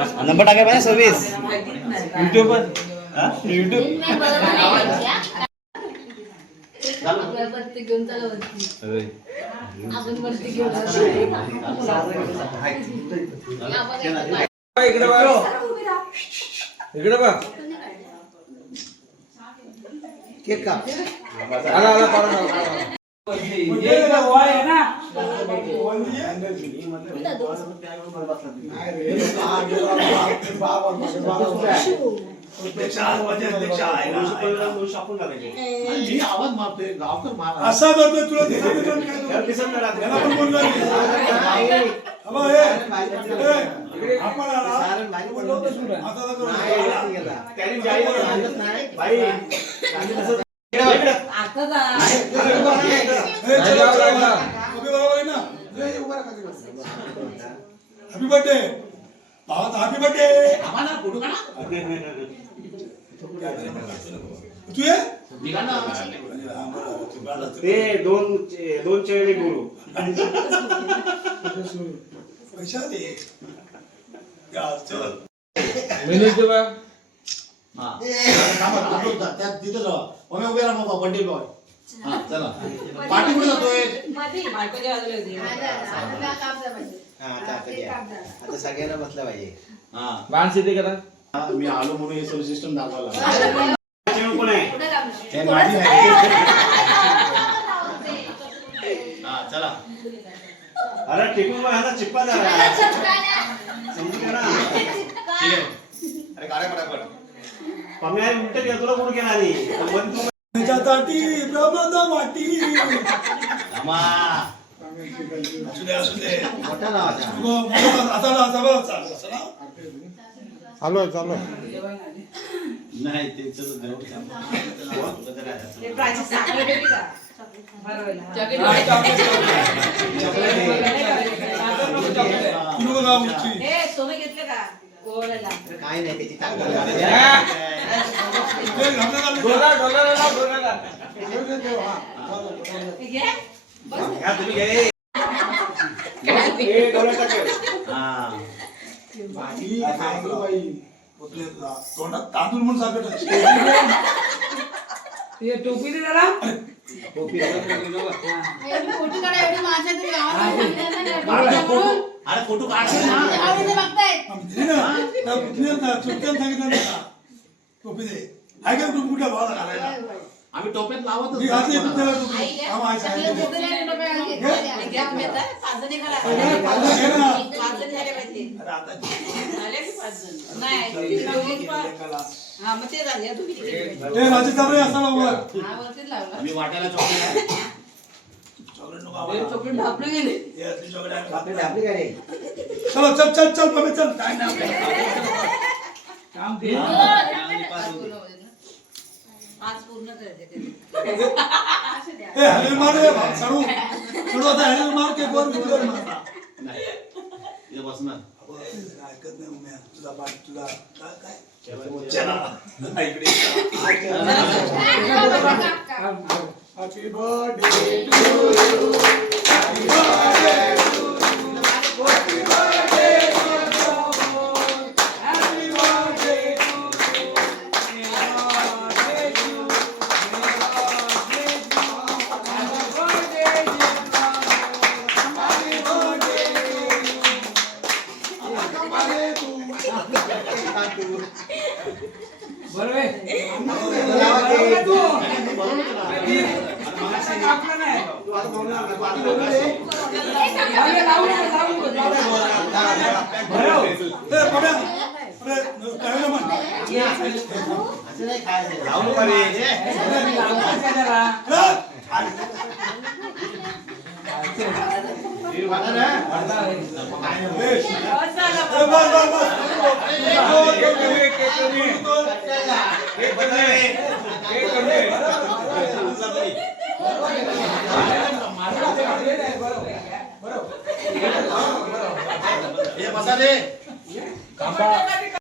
number टाकाय पाहिजे 26 YouTube वर युट्यूब वरती घेऊन चला वरती आपण वरती घेऊन इकडे बघ इकडे बघ केक का आला आला पाडा ये वाय आहे ना आवाज मारतोय गावकर मार असा करतोय तुला हॅपी बर्थडे भावाचा हॅपी बर्थडे तू ये ते दोन चेहरे गुरु पैसा दे मिनिट दे बा त्यात तिथे जावा ओमे उभे राहा बाबा बर्थडे बॉय हा चला पार्टी कुठे जातोय आता सगळ्यांना बसलं पाहिजे हा बाण सिद्धी करा मी आलो म्हणून हे सगळं सिस्टम दाखवायला कोण आहे हा चला अरे टिकून बघा चिप्पा जा समजू ना ठीक आहे अरे गाड्या पटापट पम्या उलट घ्या तुला कोण केला नाही ताटी ब्रह्माचा वाटी आमा असू दे असू दे मोठा नावाचा चालू चालू नाही ते चलो काय नाही त्याची ताकद तोंडात तांदूळ म्हणून सारखं टोपी दे त्याला अरे फोटो काढशील ना सांगितलं टोपी दे आहे का टोपी कुठल्या भावाला घालायला आम्ही टोप्यात लावत मी घातली कुठल्याला टोपी राजी चालू असा आम्ही वाट्याला चॉकलेट चॉकलेट ढापले गेले आपली काय रे चलो चल चल चल बाबा चल काय नाव काम दे आज पूर्ण करते ए हॅलो मार रे सडू सडू आता हॅलो मार के वर भितर मार नाही ये बस ना ऐकत नाही उम्या तुझा पाठ तुला काय चला इकडे happy birthday to you happy birthday to you happy birthday बसा रे